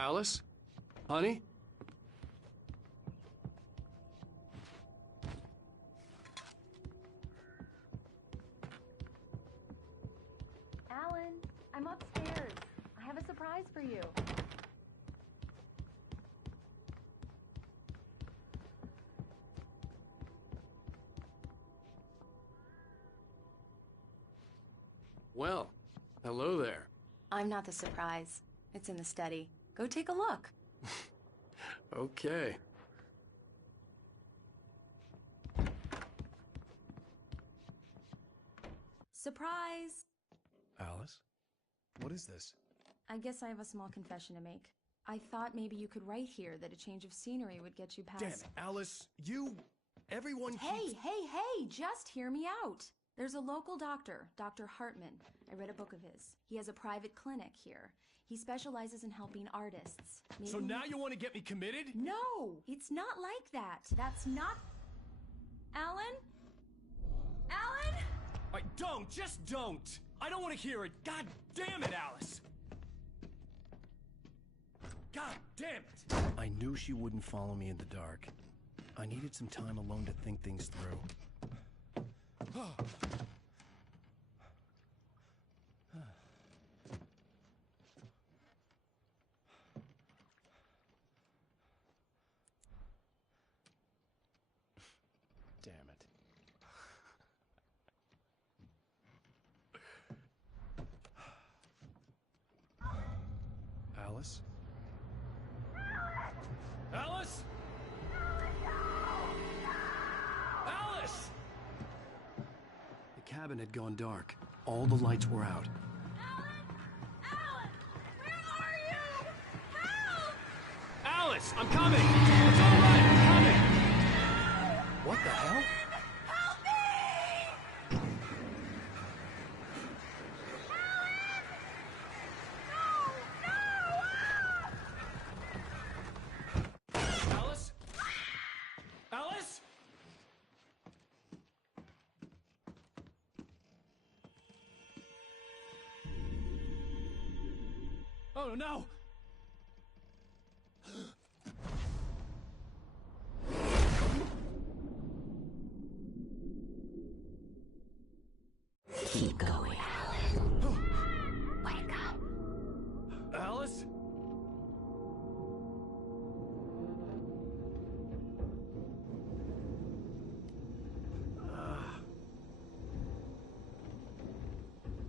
Alice? Honey? Alan, I'm upstairs. I have a surprise for you. Well, hello there. I'm not the surprise. It's in the study. Go take a look. Okay. Surprise! Alice? What is this? I guess I have a small confession to make. I thought maybe you could write here that a change of scenery would get you past... Damn it, Alice, everyone keeps... Hey, just hear me out. There's a local doctor, Dr. Hartman. I read a book of his. He has a private clinic here. He specializes in helping artists. Maybe... So now you want to get me committed? No, it's not like that. That's not... Alan? Alan? Just don't! I don't want to hear it! God damn it, Alice! God damn it! I knew she wouldn't follow me in the dark. I needed some time alone to think things through. Damn it. Alice? Alice? Alice! The cabin had gone dark. All the lights were out. Alan, where are you? Help! Alice, I'm coming! It's all right, I'm coming! What the hell? Help me! Alice? Alice? Oh no! Keep going, Alan. Wake up. Alice?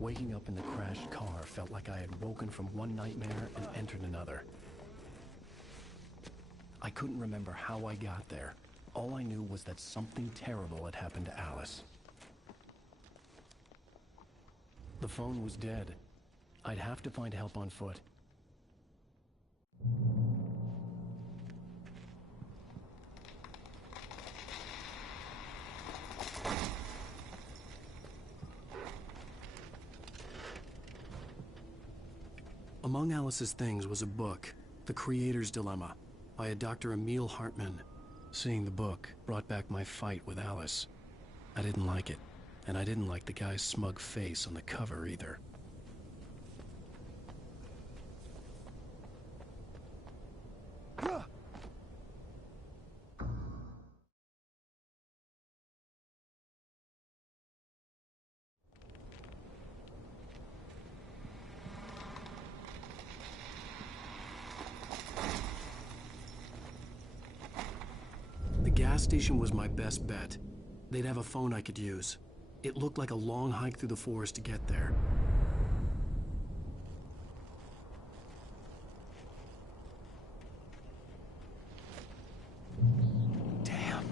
Waking up in the crashed car felt like I had woken from one nightmare and entered another. I couldn't remember how I got there. All I knew was that something terrible had happened to Alice. The phone was dead. I'd have to find help on foot. Among Alice's things was a book, The Creator's Dilemma, by a Dr. Emil Hartman. Seeing the book brought back my fight with Alice. I didn't like it, and I didn't like the guy's smug face on the cover either. The gas station was my best bet. They'd have a phone I could use. It looked like a long hike through the forest to get there. Damn.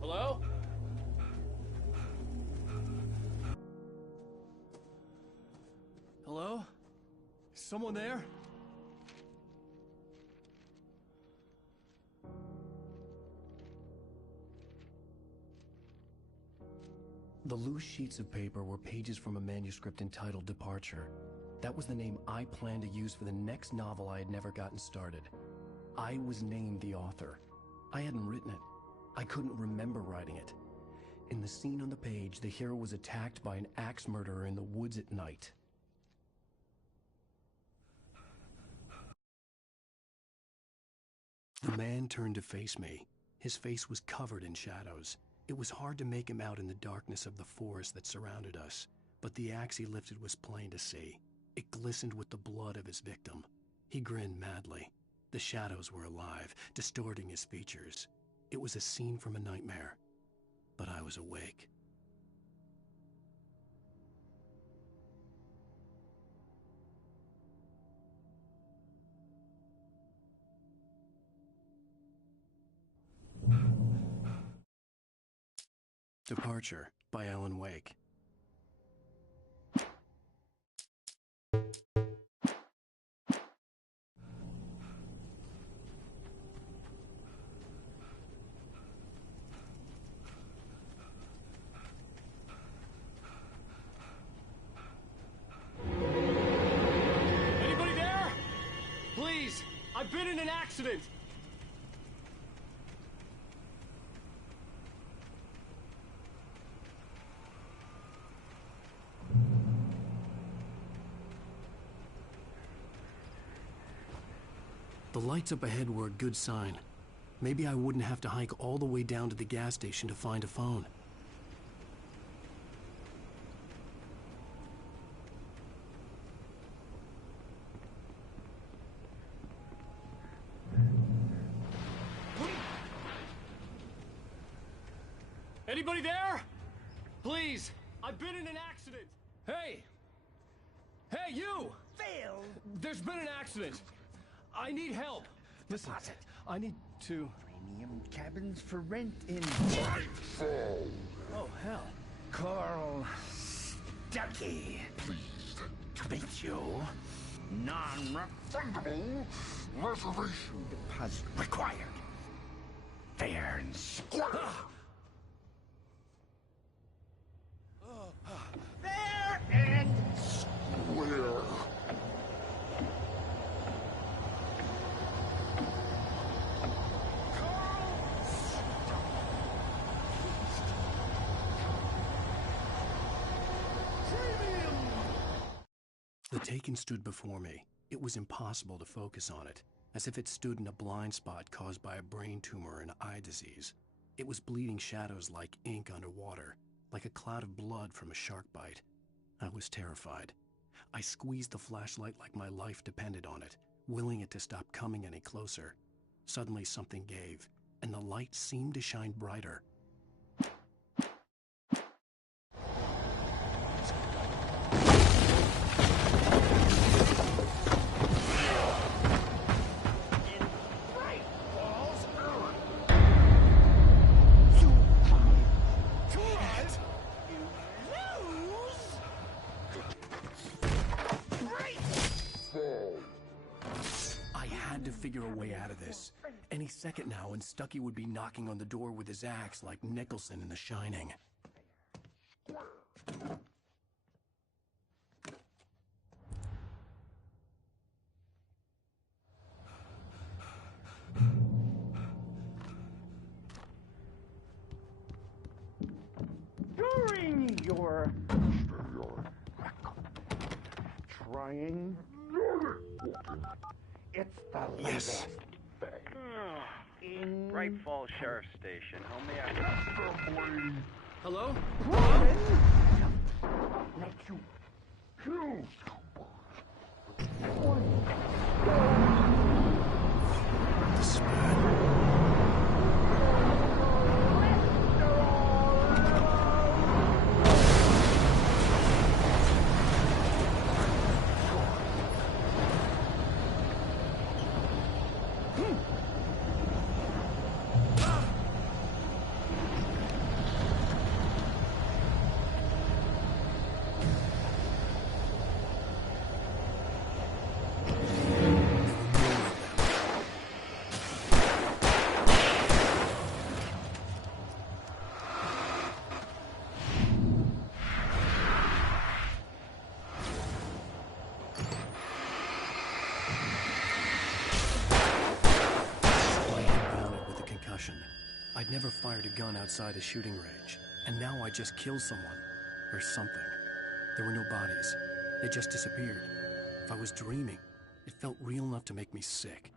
Hello? Hello? Is someone there? The loose sheets of paper were pages from a manuscript entitled Departure. That was the name I planned to use for the next novel I had never gotten started. I was named the author. I hadn't written it. I couldn't remember writing it. In the scene on the page, the hero was attacked by an axe murderer in the woods at night. The man turned to face me. His face was covered in shadows. It was hard to make him out in the darkness of the forest that surrounded us, but the axe he lifted was plain to see. It glistened with the blood of his victim. He grinned madly. The shadows were alive, distorting his features. It was a scene from a nightmare, but I was awake. Departure by Alan Wake. Anybody there? Please, I've been in an accident. The lights up ahead were a good sign. Maybe I wouldn't have to hike all the way down to the gas station to find a phone. Anybody there? Please, I've been in an accident. Hey! Hey, you! Phil! There's been an accident. I need help. Listen, Deposit. I need to... Premium cabins for rent in Oh, hell. Carl Stuckey. Please, To meet you. Non-refundable reservation. deposit required. Fair and square. Fair and Where? The Taken stood before me. It was impossible to focus on it, as if it stood in a blind spot caused by a brain tumor and eye disease. It was bleeding shadows like ink underwater, like a cloud of blood from a shark bite. I was terrified. I squeezed the flashlight like my life depended on it, willing it to stop coming any closer. Suddenly something gave, and the light seemed to shine brighter. I had to figure a way out of this. Any second now, and Stuckey would be knocking on the door with his axe like Nicholson in The Shining. during your trying. It's the Yes. latest in Bright Falls Sheriff Station. How may I... Hello? let you Choose. This is bad. I'd never fired a gun outside a shooting range, and now I just killed someone. Or something. There were no bodies. They just disappeared. If I was dreaming, it felt real enough to make me sick.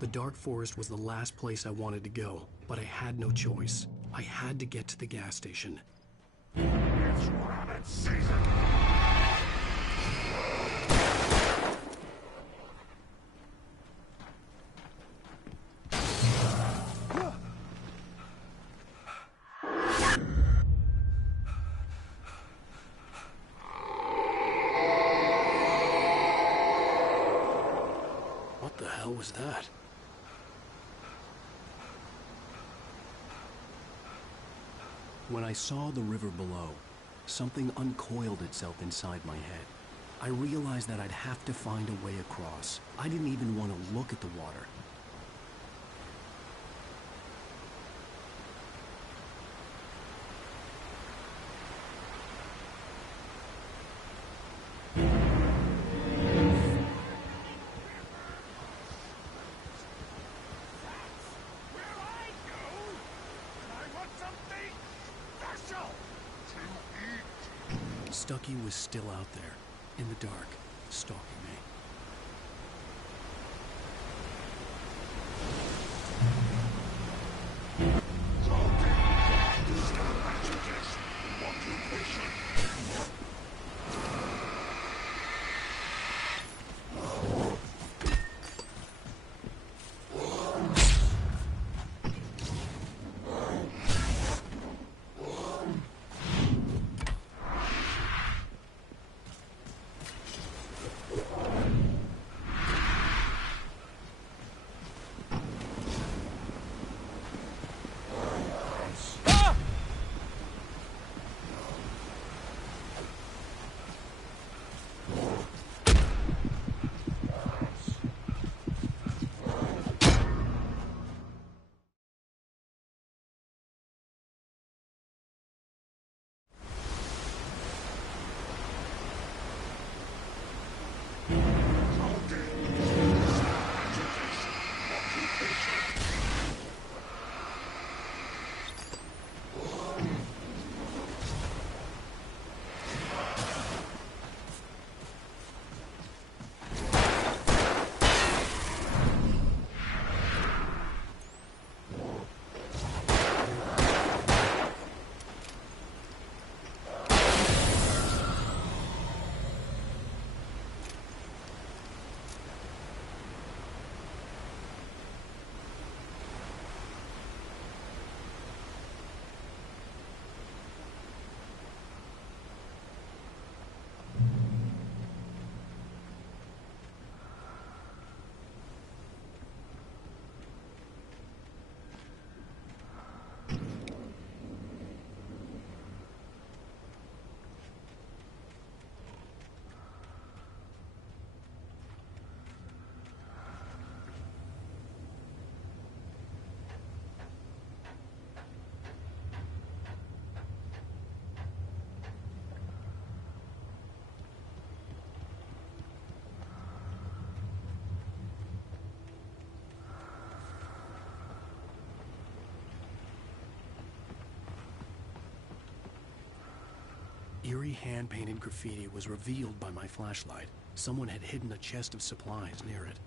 The dark forest was the last place I wanted to go, but I had no choice. I had to get to the gas station. It's rabbit season! What the hell was that? When I saw the river below, something uncoiled itself inside my head. I realized that I'd have to find a way across. I didn't even want to look at the water. Stucky was still out there, in the dark, stalking me. Eerie hand-painted graffiti was revealed by my flashlight. Someone had hidden a chest of supplies near it.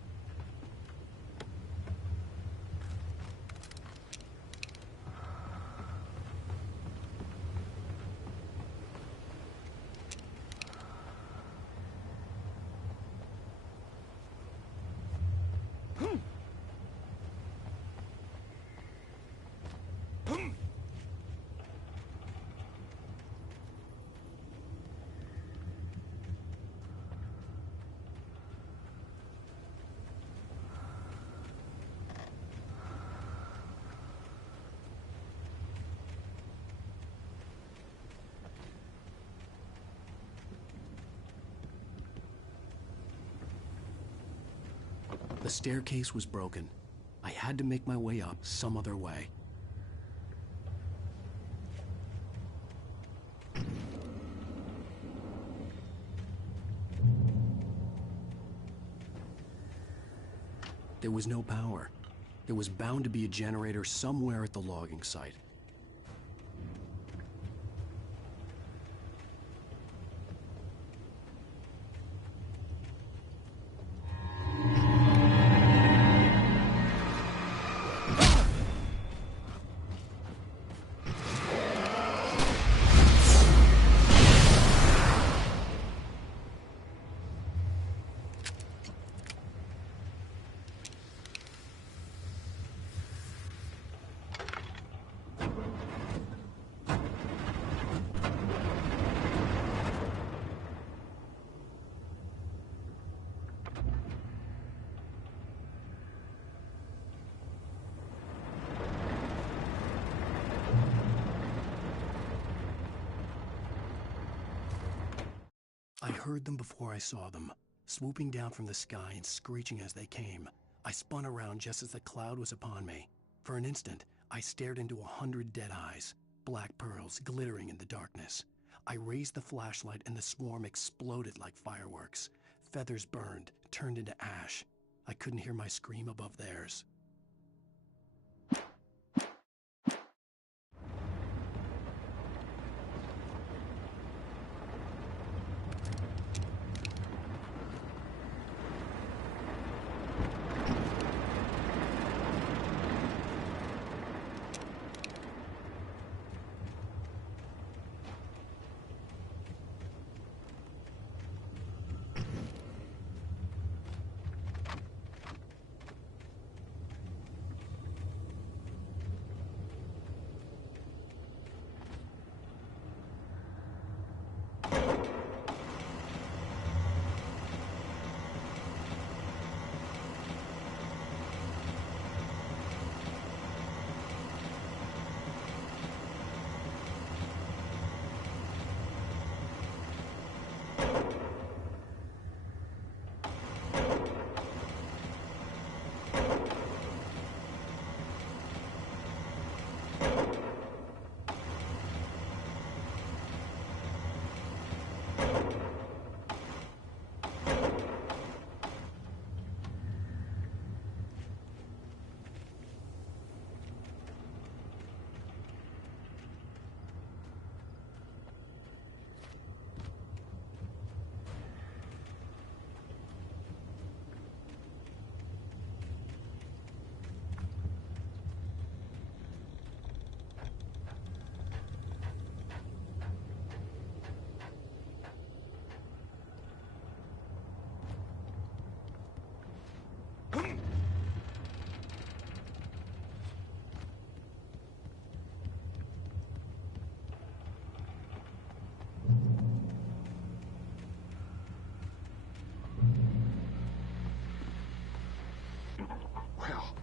The staircase was broken. I had to make my way up some other way. There was no power. There was bound to be a generator somewhere at the logging site. I heard them before I saw them, swooping down from the sky and screeching as they came. I spun around just as the cloud was upon me. For an instant, I stared into 100 dead eyes, black pearls glittering in the darkness. I raised the flashlight and the swarm exploded like fireworks. Feathers burned, turned into ash. I couldn't hear my scream above theirs.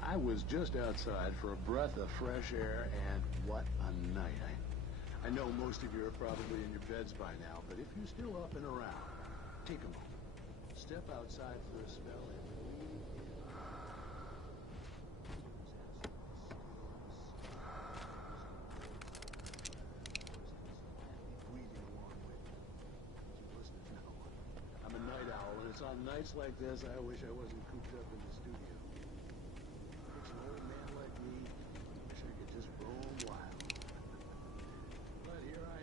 I was just outside for a breath of fresh air, and what a night. I know most of you are probably in your beds by now, but if you're still up and around, take a moment. Step outside for a spell and I'm a night owl, and it's on nights like this I wish I wasn't cooped up in the studio. It's an old man like me. I wish I could just roam wild. But here I am.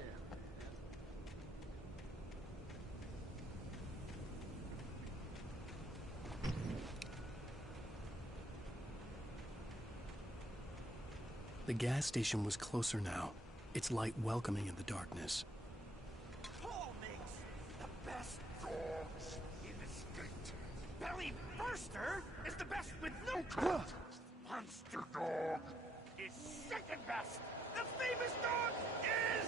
The gas station was closer now, its light welcoming in the darkness. Paul makes the best dogs in the state. Belly Burster is the best with no contest. Monster Dog is second best. The famous dog is...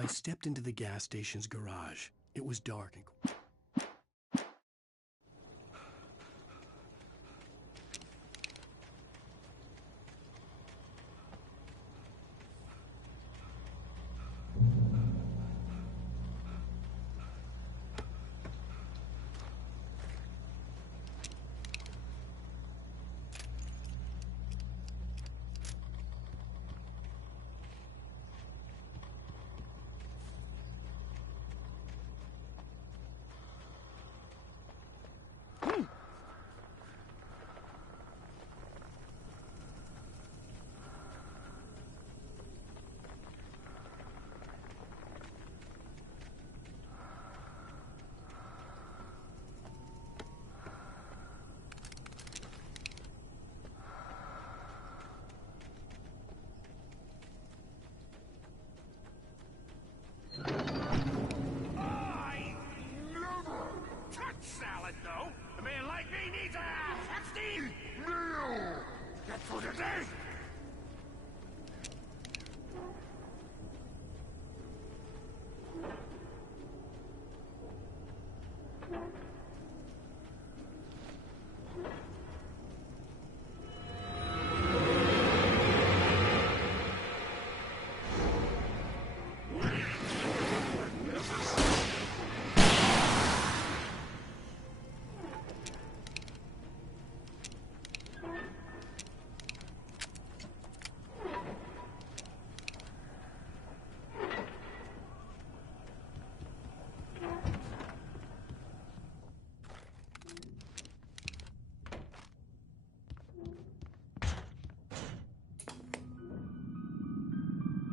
I stepped into the gas station's garage. It was dark and I never touch salad, though. A man like me needs a hefty meal. Get through the day.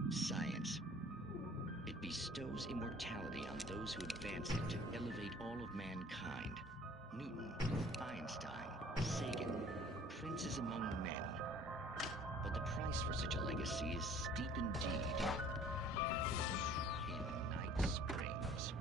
Science. It bestows immortality on those who advance it to elevate all of mankind. Newton, Einstein, Sagan, princes among men. But the price for such a legacy is steep indeed. In Night Springs.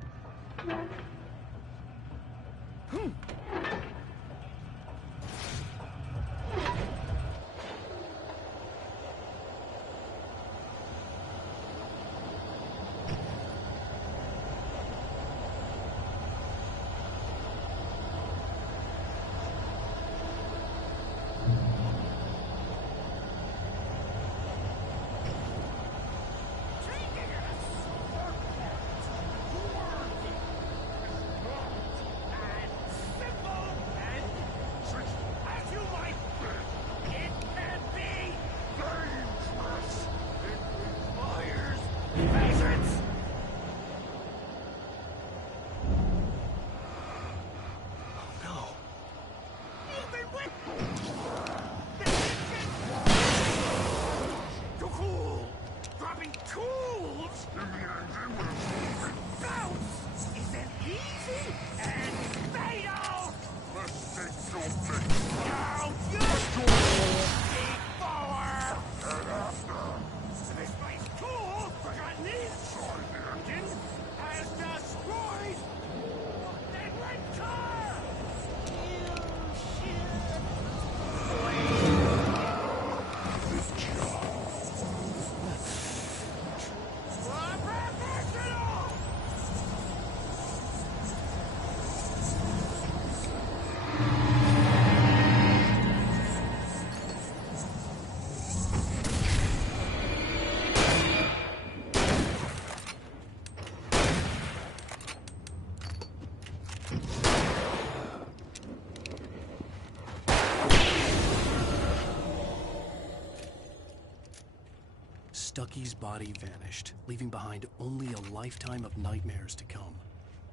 Stucky's body vanished, leaving behind only a lifetime of nightmares to come,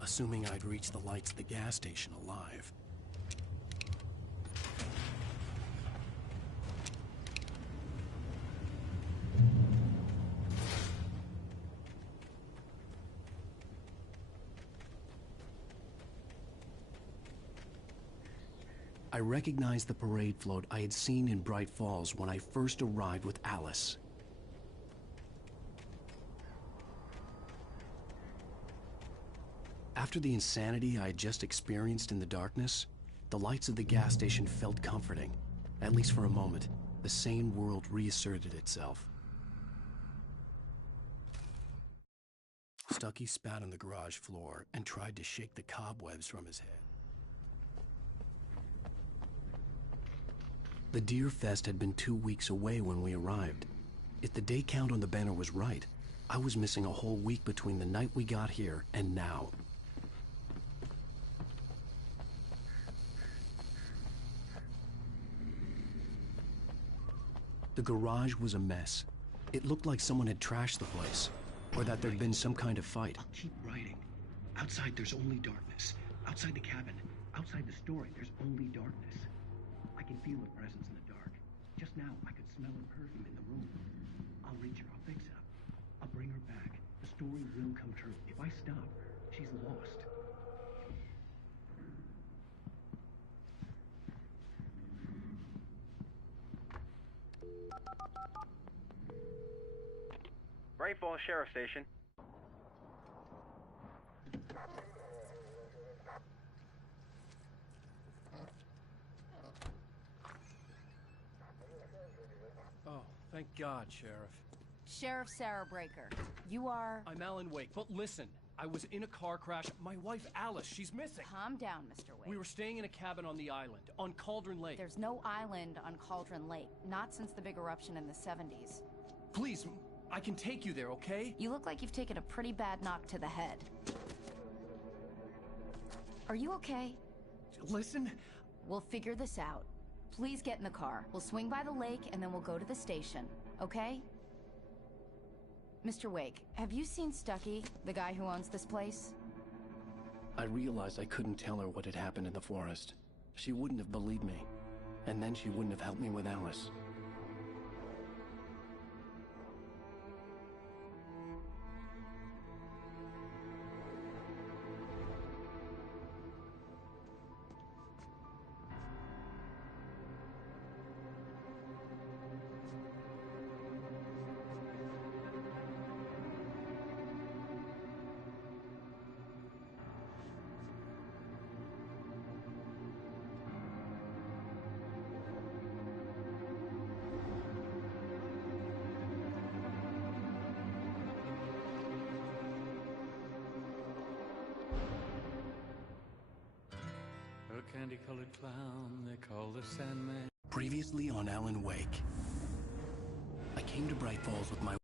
assuming I'd reach the lights at the gas station alive. I recognized the parade float I had seen in Bright Falls when I first arrived with Alice. After the insanity I had just experienced in the darkness, the lights of the gas station felt comforting. At least for a moment, the sane world reasserted itself. Stucky spat on the garage floor and tried to shake the cobwebs from his head. The Deer Fest had been 2 weeks away when we arrived. If the day count on the banner was right, I was missing a whole week between the night we got here and now. The garage was a mess. It looked like someone had trashed the place, or that there'd been some kind of fight. I'll keep writing. Outside, there's only darkness. Outside the cabin, outside the story, there's only darkness. I can feel her presence in the dark. Just now, I could smell her perfume in the room. I'll reach her. I'll fix it up. I'll bring her back. The story will come true. If I stop, she's lost. Great Falls Sheriff Station. Oh, thank God, Sheriff. Sheriff Sarah Breaker. You are... I'm Alan Wake, but listen. I was in a car crash. My wife, Alice, she's missing. Calm down, Mr. Wake. We were staying in a cabin on the island, on Cauldron Lake. There's no island on Cauldron Lake. Not since the big eruption in the 70s. Please, I can take you there, okay? You look like you've taken a pretty bad knock to the head. Are you okay? Listen. We'll figure this out. Please get in the car. We'll swing by the lake and then we'll go to the station, okay? Mr. Wake, have you seen Stucky, the guy who owns this place? I realized I couldn't tell her what had happened in the forest. She wouldn't have believed me. And then she wouldn't have helped me with Alice. A candy-colored clown they call the Sandman. Previously on Alan Wake. I came to Bright Falls with my